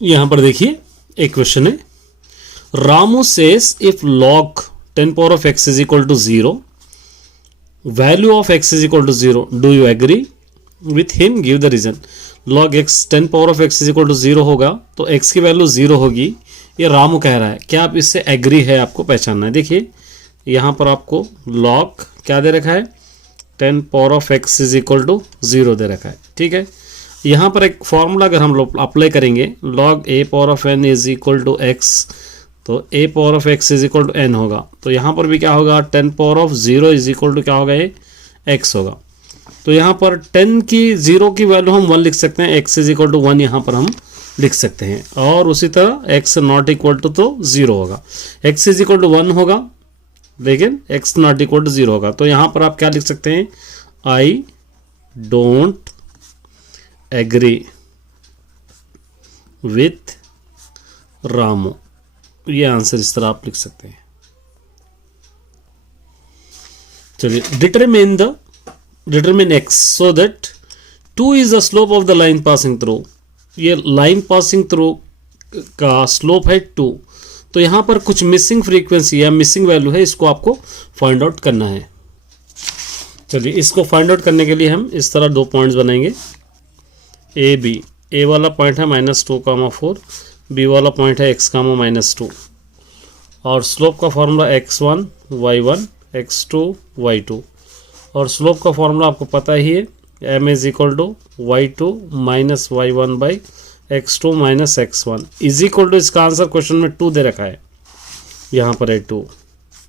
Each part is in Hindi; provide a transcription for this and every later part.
यहां पर देखिए एक क्वेश्चन है, Ramu says if log 10 power of x is equal to 0, value of x is equal to 0, do you agree with him, give the reason। log x 10 power of x is equal to 0 होगा तो x की वैल्यू 0 होगी, ये रामू कह रहा है, क्या आप इससे एग्री है, आपको पहचानना है। देखिए यहाँ पर आपको log क्या दे रखा है, 10 power of x is equal to 0 दे रखा है, ठीक है। यहाँ पर एक फॉर्मूला अगर हम लोग अप्लाई करेंगे, log a power of n is equal to x, तो a power of x is equal to n होगा, तो यहाँ पर भी क्या होगा, 10 power of 0 is equal to क्या होगा, ये x होगा। तो यहाँ पर 10 की 0 की वैल्यू हम 1 लिख सकते हैं, x इज इक्वल टू 1 यहाँ पर हम लिख सकते हैं, और उसी तरह x नॉट इक्वल टू तो 0 होगा, x इज इक्वल टू 1 होगा लेकिन x नॉट इक्वल टू 0 होगा। तो यहाँ पर आप क्या लिख सकते हैं, I don't agree with Ramu, ये आंसर इस तरह आप लिख सकते हैं। चलिए, determine x so that 2 is the slope of the line passing through, ये लाइन पासिंग थ्रू का स्लोप है 2, तो यहां पर कुछ मिसिंग फ्रीक्वेंसी या मिसिंग वैल्यू है, इसको आपको फाइंड आउट करना है। चलिए, इसको फाइंड आउट करने के लिए हम इस तरह दो पॉइंट्स बनाएंगे, ए बी, ए वाला पॉइंट है -2,4, बी वाला पॉइंट है x, -2, और स्लोप का formula x1 y1 x2 y2, और स्लोप का फॉर्मूला आपको पता ही है, m is equal to y2 minus y1 by x2 minus x1 is equal to, इसका आंसर क्वेश्चन में 2 दे रखा है, यहाँ पर है 2,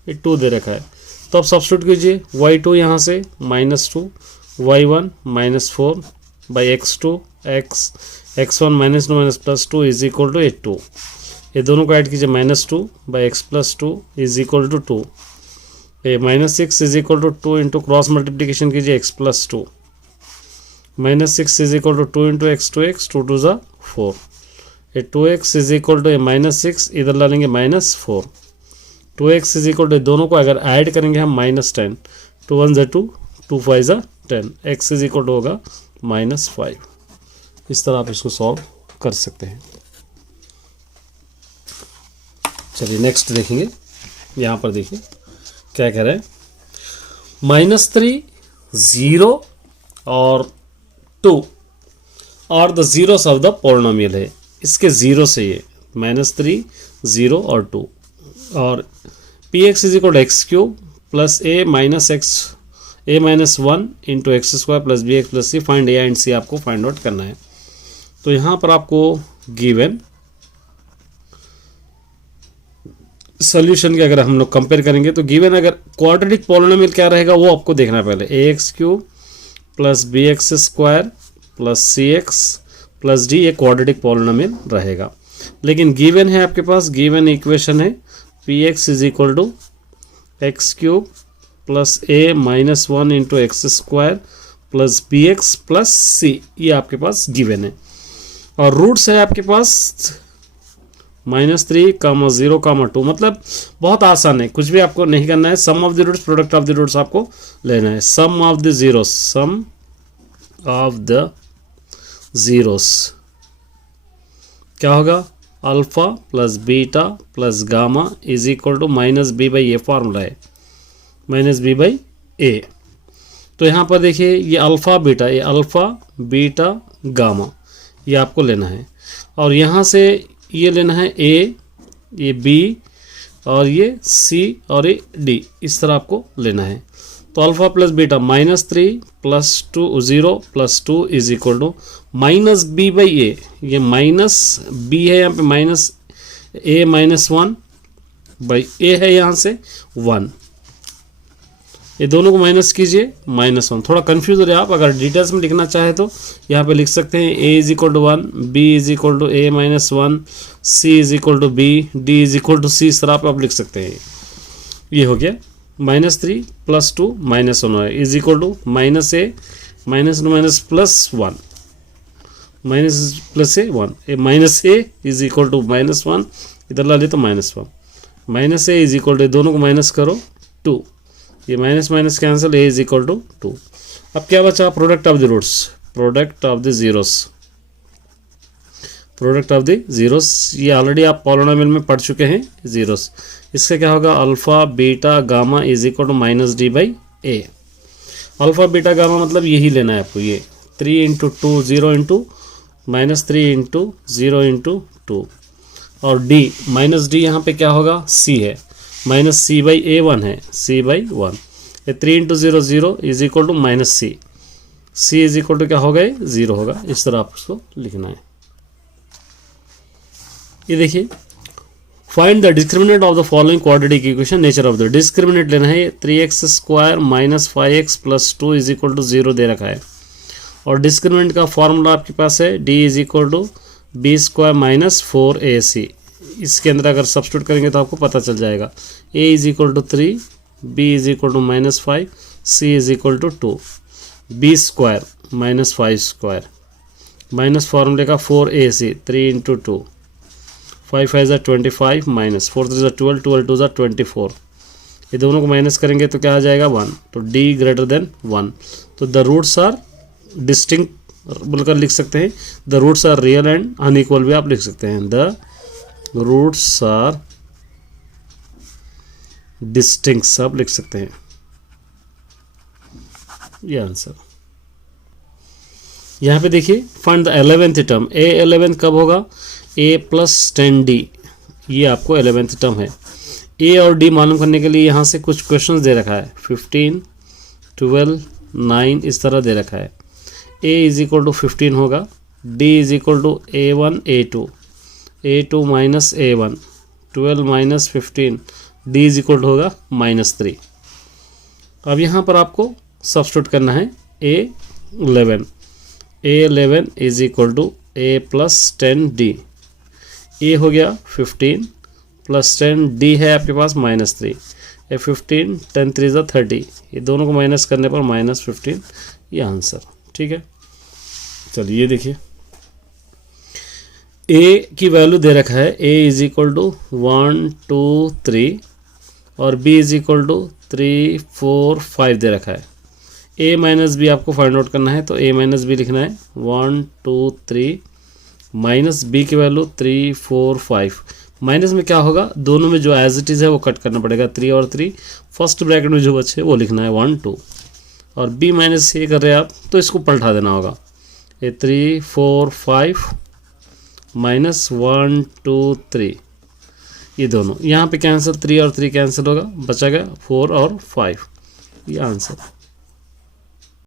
ये 2 दे रखा है, तो अब सब्स्टिट्यूट कीजिए, y2 यहाँ से -2 y1 -4 by x2 x1 -2 minus +2 is equal to 2, ये दोनों को ऐड कीजिए, -2 by x plus 2 is equal to 2, ये -6 is equal to 2 into cross multiplication कीजिए x plus 2, -6 is equal to 2 into x 2x 2 2 ज़ा 4, ये 2x इज इक्वल टू -6 इधर ला लेंगे -4, 2x इज इक्वल टू, दोनों को अगर ऐड करेंगे हम -10, 2 1 ज़ा 2 2 5 ज़ा 10, x इज इक्वल टू होगा -5। इस तरह आप इसको सॉल्व कर सकते हैं। चलिए नेक्स्ट देखेंगे, यहाँ पर देखिए क्या कह रहे हैं, -3 0 और 2 और the zeros of the polynomial है, इसके जीरो से ये -3 0 और 2, और P x is equal to x cube plus a minus 1 into x square plus b x plus c, find a and c आपको फाइंड आउट करना है। तो यहाँ पर आपको गिवन सोल्यूशन के अगर हम लोग कंपेयर करेंगे तो गिवन अगर क्वाड्रेटिक पॉलिनोमियल क्या रहेगा वो आपको देखना है पहले, a x cube plus b x square plus c x plus d, ये क्वाड्रेटिक पॉलिनोमियल रहेगा। लेकिन गिवन है आपके पास, गिवन इक्वेशन है P x is equal to x cube plus a minus 1 into x square plus b x plus c, ये आपके पास गिवन है, और रूट्स है आपके पास -3, 0, 2, मतलब बहुत आसान है, कुछ भी आपको नहीं करना है, sum of the roots product of the roots आपको लेना है, सम ऑफ द जीरोस क्या होगा, alpha plus beta plus gamma is equal to -b/a, formula है -b/a। तो यहाँ पर देखिए ये अल्फा बीटा गामा, ये आपको लेना है, और यहाँ से ये लेना है a, ये b, और ये c, और ये d, इस तरह आपको लेना है। तो alpha plus beta -3 plus 2 0 plus 2 is equal to -b/a, ये -b है यहाँ पे, -a माइनस 1/a है यहाँ से 1, ये दोनों को माइनस कीजिए -1। थोड़ा कंफ्यूज हो रहे हैं आप, अगर डिटेल्स में लिखना चाहे तो यहाँ पे लिख सकते हैं a is equal to 1, b is equal to a minus 1, c is equal to b, d is equal to c, इस तरह पे आप लिख सकते हैं। ये हो गया -3 plus 2 -1 is equal to -a minus plus 1 minus plus a 1, -a is equal to -1, इधर ला ले तो -1, -a इज इक्वल टू, दोनों को माइनस करो 2, ये minus cancel, a is equal to 2। अब क्या बचा, product of the roots, product of the zeros, product of the zeros, ये ऑलरेडी आप पॉलिनोमियल में पढ़ चुके हैं जीरोस। इसका क्या होगा, alpha beta gamma is equal to minus d by a. Alpha beta gamma मतलब यही लेना है आपको, ये 3 into 2 0 into minus 3 into 0 into 2, और डी माइनस डी यहाँ पे क्या होगा, सी है, माइनस सी बाई ए 1 है, सी बाई 1। ये 3 into 0 0 is equal to minus c, c is equal to क्या होगा, ये 0 होगा। इस तरह आप उसको लिखना है। ये देखिए, find the discriminant of the following quadratic equation, nature of the discriminant लेना है। 3x square minus 5x plus 2 is equal to 0 दे रखा है, और डिस्क्रिमिनेंट का फॉर्मूला आपके पास है d is equal to b square minus 4ac। इसके अंदर अगर सब्स्टिट्यूट करेंगे तो आपको पता चल जाएगा, a is equal to 3, b is equal to minus 5, c is equal to 2, b square minus 5 square minus फॉर्मूले का 4ac, 3 इंटू 2, 5 5 ज़ा 25 माइनस 4 3 ज़ा 12, 12 2 ज़ा 24, ये दोनों को माइनस करेंगे तो क्या आ जाएगा 1, तो d ग्रेटर देन 1। तो द रूट्स आर डिस्टिंक्ट बोलकर लिख सकते हैं, the roots are real and unequal भी आप लिख सकते हैं, द रूट्स आर डिस्टिंक्ट आप लिख सकते हैं, ये आंसर। यहाँ पे देखिए, find the 11th term, a 11 कब होगा, a प्लस 10d, ये आपको 11th टर्म है। a और d मालूम करने के लिए यहाँ से कुछ क्वेश्चंस दे रखा है, 15 12 9 इस तरह दे रखा है। a इज इक्वल टू 15 होगा, d is equal to a1 a2 minus a1, 12 minus 15, d is equal to होगा माइनस 3। अब यहाँ पर आपको सब्स्टिट्यूट करना है a11 is equal to a plus 10d, a हो गया 15 प्लस 10, d है आपके पास माइनस 3, ये 15 10 3 ज़ा 30, ये दोनों को माइनस करने पर माइनस 15, ये आंसर। ठीक है, चलिए ये देखिए, a की वैल्यू दे रखा है, a इज इक्वल टू 1 2 3 और b इज इक्वल टू 3 4 5 दे रखा है। a माइनस बी आपको फाइंड आउट करना है, तो a माइनस बी लिखना है, 1 2 3 माइनस b की वैल्यू 3 4 5। माइनस में क्या होगा, दोनों में जो एज इट इज़ है वो कट करना पड़ेगा, 3 और 3, फर्स्ट ब्रैकेट में जो बचे वो लिखना है 1 2, और b माइनस ये कर रहे हैं आप तो इसको पलटा देना होगा, ये 3 4 5 माइनस 1 2 3, ये दोनों यहाँ पे कैंसिल, 3 और 3 कैंसिल होगा, बचा गया 4 और 5, ये आंसर।